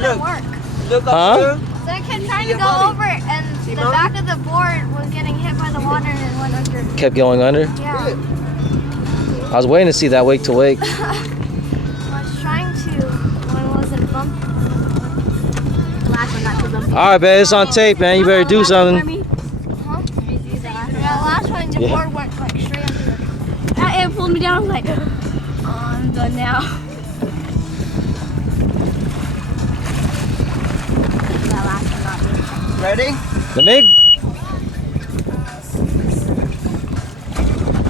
wouldn't work. Look Huh? up here. So I kept trying to go over it, and the back of the board was getting hit by the water and it went under. Kept going under? Yeah. I was waiting to see that wake to wake. I was trying to when it wasn't bumpy. The last one got too bumpy. All right, babe, it's on tape, man. You better do something. Huh? Yeah, the last one, the board went like straight under. It pulled me down. I was like, oh, I'm done now. That last one got me. Ready? The MIG?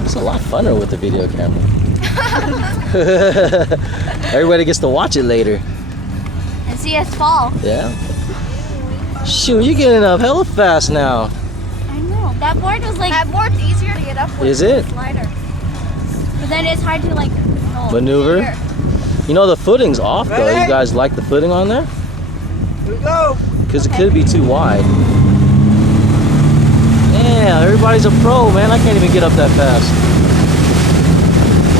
It's a lot funner with the video camera. Everybody gets to watch it later. And see us fall. Yeah. Shoot, you're getting up hella fast now. I know. That board was like. That board's easier to get up with. Is it? It's lighter. But then it's hard to like Maneuver. Here. You know the footing's off though. You guys like the footing on there? Here we go. Because it could be too wide. Yeah, everybody's a pro, man. I can't even get up that fast.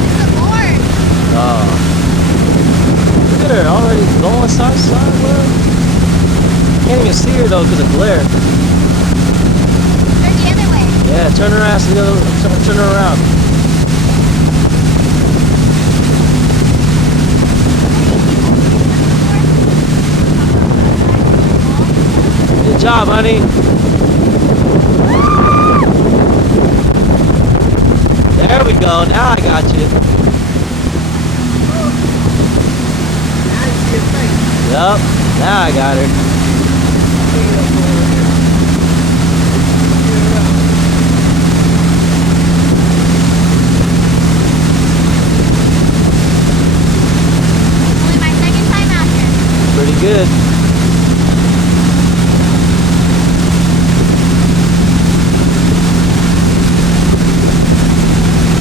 It's a board. Oh. Look at her already going side to side. Well, can't even see her though because of glare. Turn the other way. Yeah, turn her ass the other way. Turn her around. Good job, honey. There we go. Now I got you. Yup. Now I got her. Only my second time out here. Pretty good.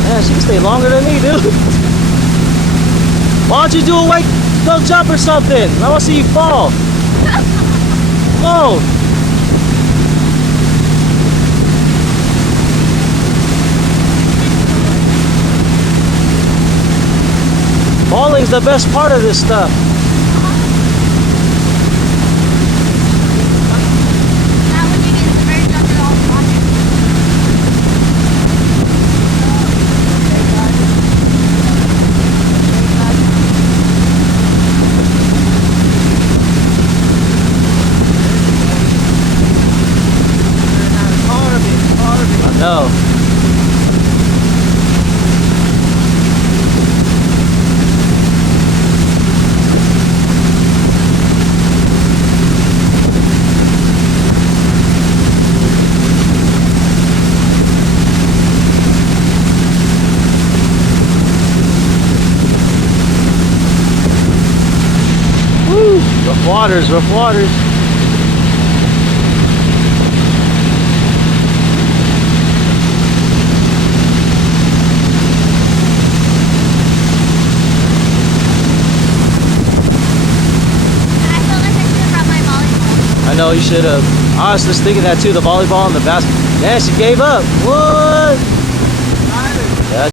Man, she can stay longer than me, dude. Why don't you do a wake, go jump or something? I want to see you fall. Whoa. Falling's the best part of this stuff. Now when you get the very top of all the water. I know. Woo! Rough waters, rough waters. I felt like I should have brought my volleyball. I know you should have. I was just thinking that too, the volleyball and the basket. Yeah, she gave up. What?